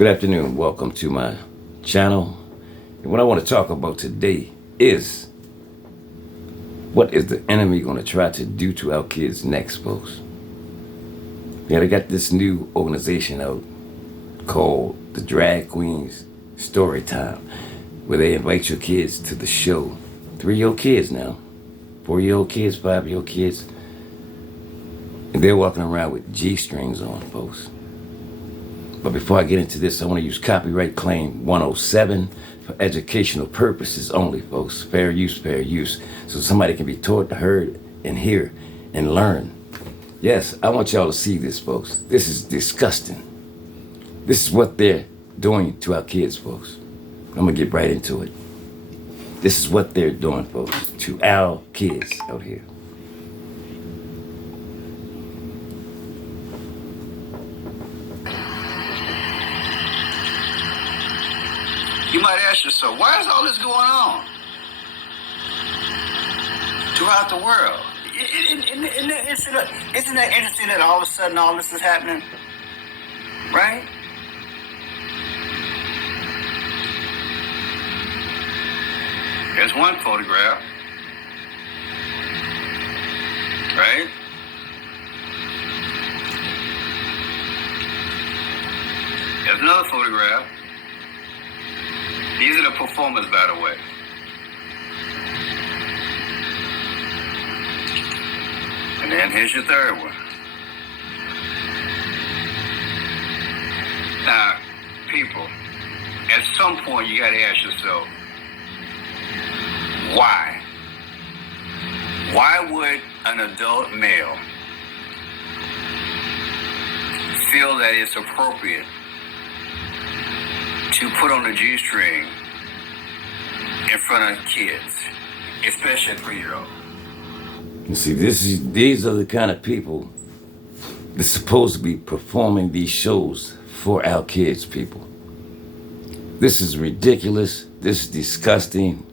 Good afternoon. Welcome to my channel. And what I want to talk about today is what is the enemy going to try to do to our kids next, folks? Yeah, they got this new organization out called the Drag Queens Story Time, where they invite your kids to the show. 3-year-old kids now, 4-year-old kids, 5-year-old kids, and they're walking around with G-strings on, folks. But before I get into this, I want to use copyright claim 107 for educational purposes only, folks. Fair use, so somebody can be taught, heard, and hear, and learn. Yes, I want y'all to see this, folks. This is disgusting. This is what they're doing to our kids, folks. I'm going to get right into it. This is what they're doing, folks, to our kids out here. You might ask yourself, why is all this going on throughout the world? Isn't that interesting that all of a sudden all this is happening? Right? There's one photograph. Right? There's another photograph. These are the performers, by the way. And then here's your third one. Now, people, at some point you gotta ask yourself, why? Why would an adult male feel that it's appropriate to put on a G-string in front of kids, especially a 3-year-old? You see, these are the kind of people that's supposed to be performing these shows for our kids, people. This is ridiculous. This is disgusting.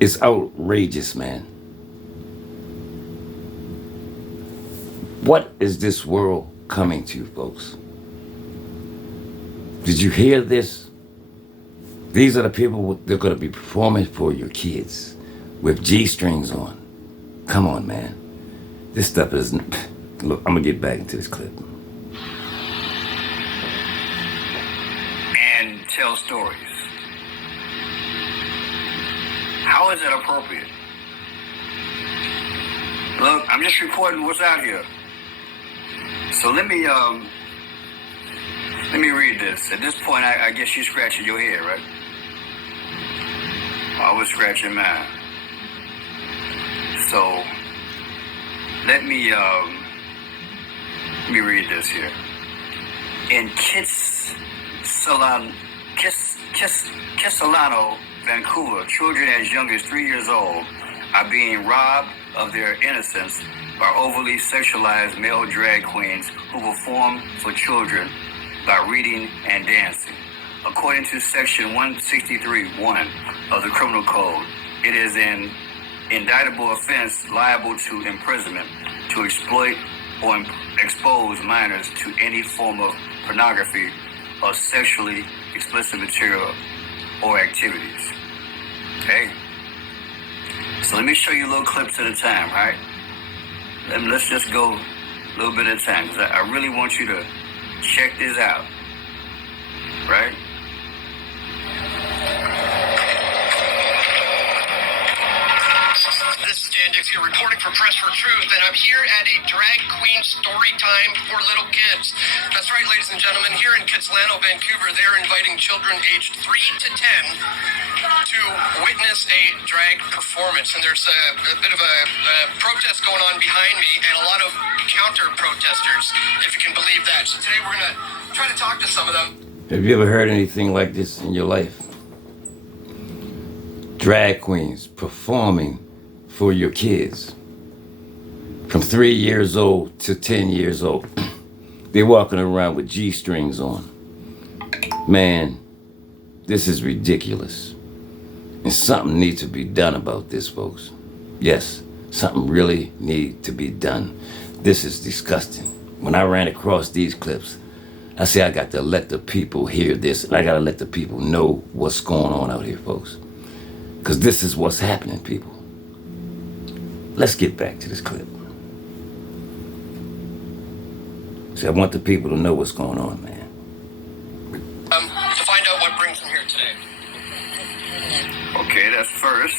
It's outrageous, man. What is this world coming to, folks? Did you hear this? These are the people they're going to be performing for your kids with G-strings on. Come on, man. This stuff isn't... Look, I'm going to get back into this clip. And tell stories. How is that appropriate? Look, I'm just reporting what's out here. So let me read this. At this point, I guess you're scratching your head, right? I was scratching mine. So let me read this here. In Kitsilano, Vancouver, children as young as 3 years old are being robbed of their innocence by overly sexualized male drag queens who perform for children by reading and dancing. According to Section 163(1) of the Criminal Code, it is an indictable offense liable to imprisonment to exploit or expose minors to any form of pornography or sexually explicit material or activities. Okay? So let me show you little clips at a time, right? Let's just go a little bit at a time, because I really want you to check this out, right? This is Dan Dix here, reporting for Press for Truth, and I'm here at a drag queen story time for little kids. That's right, ladies and gentlemen, here in Kitsilano, Vancouver, they're inviting children aged 3 to 10 to witness a drag performance. And there's a bit of a protest going on behind me, and a lot of counter-protesters, if you can believe that. So today we're going to try to talk to some of them. Have you ever heard anything like this in your life? Drag queens performing for your kids from 3 years old to 10 years old. They're walking around with G-strings on. Man, this is ridiculous. And something needs to be done about this, folks. Yes, something really needs to be done. This is disgusting. When I ran across these clips, I say I got to let the people hear this, and I got to let the people know what's going on out here, folks. Because this is what's happening, people. Let's get back to this clip. See, I want the people to know what's going on, man. To find out what brings him here today. Okay, that's first.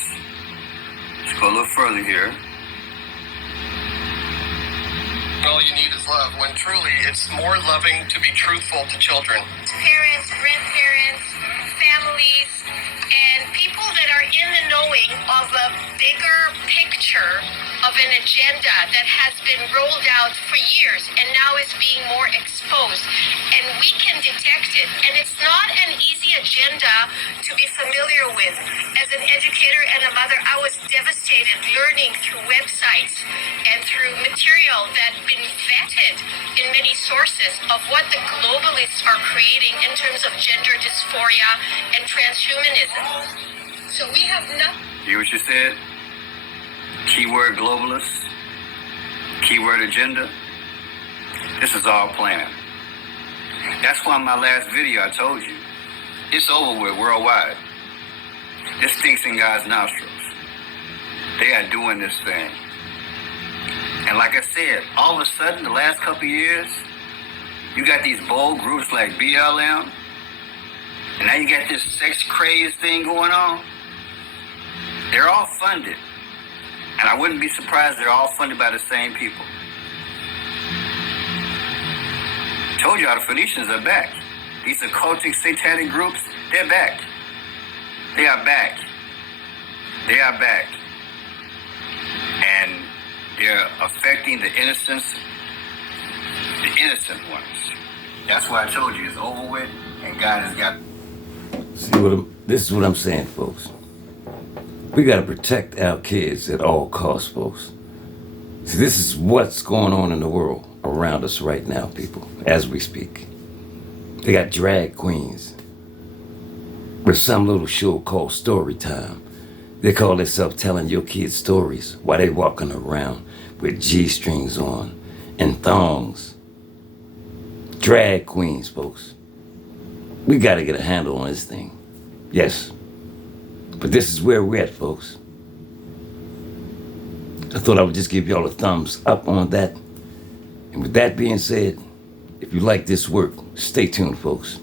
Let's go a little further here. All you need is love, when truly it's more loving to be truthful to children. Parents, grandparents, families, and people that are in the knowing of a bigger picture of an agenda that has been rolled out for years and now is being more exposed. And we can detect it. And it's not an easy agenda to be familiar with. As an educator and a mother, I was devastated learning through websites and through material that's been vetted in many sources of what the globalists are creating in terms of gender dysphoria and transhumanism. So we have nothing. You hear what you said? Keyword globalist, keyword agenda. This is all planned. That's why in my last video I told you, it's over with worldwide. This stinks in God's nostrils. They are doing this thing. And like I said, all of a sudden, the last couple of years, you got these bold groups like BLM, and now you got this sex craze thing going on. They're all funded. And I wouldn't be surprised they're all funded by the same people. I told you how the Phoenicians are back. These occultic satanic groups, they're back. They are back. They are back. And they're affecting the innocent ones. That's why I told you it's over with, and God has got. This is what I'm saying, folks. We got to protect our kids at all costs, folks. See, this is what's going on in the world around us right now, people, as we speak. They got drag queens. There's some little show called Story Time. They call themselves telling your kids stories while they walking around with G-strings on and thongs. Drag queens, folks. We got to get a handle on this thing. Yes. But this is where we're at, folks. I thought I would just give y'all a thumbs up on that. And with that being said, if you like this work, stay tuned, folks.